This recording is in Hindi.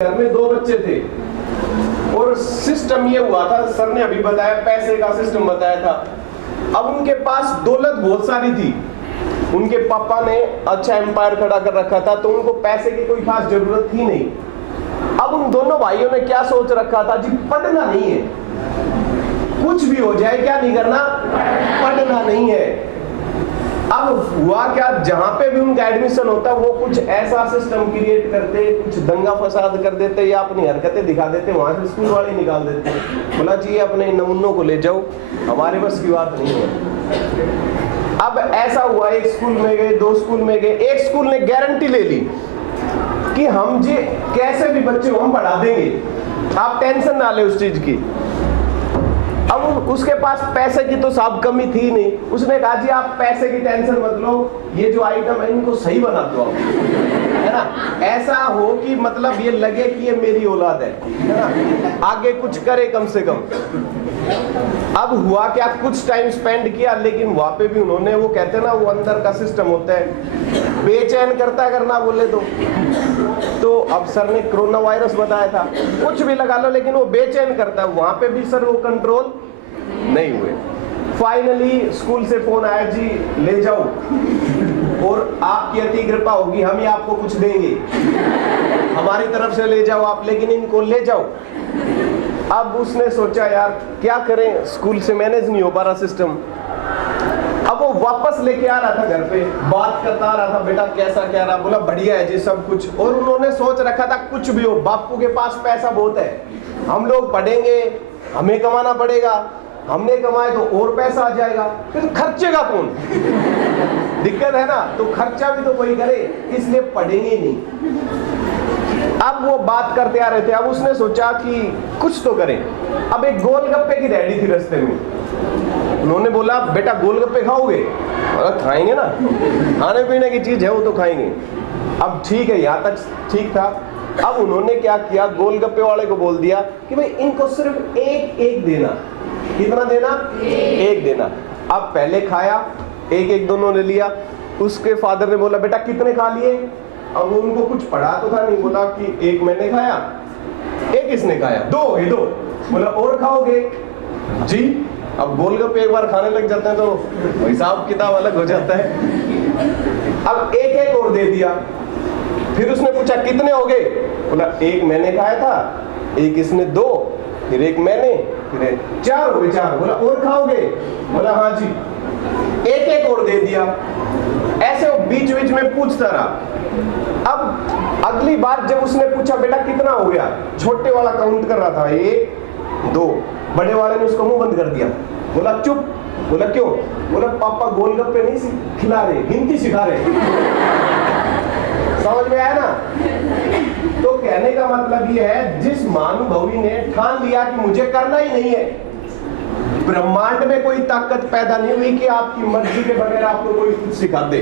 घर में 2 बच्चे थे और सिस्टम ये हुआ था, सर ने अभी बताया, पैसे का सिस्टम बताया था। अब उनके पास दौलत बहुत सारी थी, उनके पापा ने अच्छा एम्पायर खड़ा कर रखा था, तो उनको पैसे की कोई खास जरूरत थी नहीं। अब उन दोनों भाइयों ने क्या सोच रखा था जी, पढ़ना नहीं है, कुछ भी हो जाए क्या नहीं करना, पढ़ना नहीं है। अब हुआ क्या, जहां पे भी उनका एडमिशन होता वो कुछ ऐसा सिस्टम क्रिएट करते, कुछ दंगा फसाद कर देते या अपनी हरकतें दिखा देते, वहां से स्कूल वाले निकाल देते, बोला जी अपने नमूनों को ले जाओ, हमारे बस की बात नहीं है। अब ऐसा हुआ, एक स्कूल में गए, 2 स्कूल में गए, एक स्कूल ने गारंटी ले ली कि हम जी कैसे भी बच्चे को हम पढ़ा देंगे, आप टेंशन ना ले उस चीज की। अब उसके पास पैसे की तो साहब कमी थी नहीं, उसने कहा जी आप पैसे की टेंशन मत लो, ये जो आइटम है इनको सही बना दो आप, है ना, ऐसा हो कि मतलब ये लगे कि ये मेरी औलाद है ना, आगे कुछ करे कम से कम। अब हुआ क्या, कुछ टाइम स्पेंड किया, लेकिन वहां पे भी उन्होंने, वो कहते हैं ना, वो अंदर का सिस्टम होता है, बेचैन करता है करना बोले तो अब सर ने कोरोना वायरस बताया था, कुछ भी लगा लो लेकिन वो बेचैन करता है, वहां पे भी सर वो कंट्रोल नहीं हुए। फाइनली स्कूल से फोन आया, जी ले जाओ और आपकी अति कृपा होगी, हम ही आपको कुछ देंगे, हमारी तरफ से ले जाओ आप, लेकिन इनको ले जाओ। अब उसने सोचा यार क्या करें, स्कूल से मैनेज नहीं हो पा रहा सिस्टम। अब वो वापस लेके आ रहा था घर पे, बात करता आ रहा था, बेटा कैसा क्या रहा, बोला बढ़िया है जी सब कुछ। और उन्होंने सोच रखा था कुछ भी हो, बापू के पास पैसा बहुत है, हम लोग पढ़ेंगे, हमें कमाना पड़ेगा, हमने कमाए तो और पैसा आ जाएगा, फिर खर्चेगा कौन, दिक्कत है ना, तो खर्चा भी तो कोई करे, इसलिए पढ़ेंगे नहीं। अब वो बात करते आ रहे थे, अब उसने सोचा कि कुछ तो करें। अब एक गोलगप्पे की रेडी थी रास्ते में, उन्होंने बोला बेटा गोलगप्पे खाओगे, खाएंगे ना, खाने पीने की चीज है वो तो खाएंगे। अब ठीक है, यहाँ तक ठीक था। अब उन्होंने क्या किया, गोलगप्पे वाले को बोल दिया कि भाई इनको सिर्फ एक देना। कितना देना? एक देना। अब पहले खाया, एक दोनों ने लिया, उसके फादर ने बोला बेटा कितने खा लिए, अब उनको कुछ पढ़ा तो था नहीं, बोला कि एक मैंने खाया, एक इसने खाया, 2 ये 2, बोला और खाओगे जी। अब गोलगप्पे एक बार खाने लग जाते हैं तो हिसाब किताब अलग हो जाता है। अब एक और दे दिया, फिर उसने पूछा कितने हो गए, बोला एक मैंने खाया था, एक इसने 2, फिर एक मैंने, फिर 4 हो गए 4, बोला और खाओगे, बोला हाँ जी, एक और दे दिया। ऐसे वो बीच बीच में पूछता रहा। अब अगली बार जब उसने पूछा बेटा कितना हो गया, छोटे वाला काउंट कर रहा था 1 2, बड़े वाले ने उसका मुंह बंद कर दिया, बोला चुप। बोला क्यों, बोला पापा गोलगप्पे नहीं खिला रहे, हिंदी सिखा रहे। समझ में आया ना? तो कहने का मतलब ये है, जिस महानुभवी ने ठान लिया कि मुझे करना ही नहीं है, ब्रह्मांड में कोई ताकत पैदा नहीं हुई कि आपकी मर्जी के बगैर आपको कोई कुछ सिखा दे।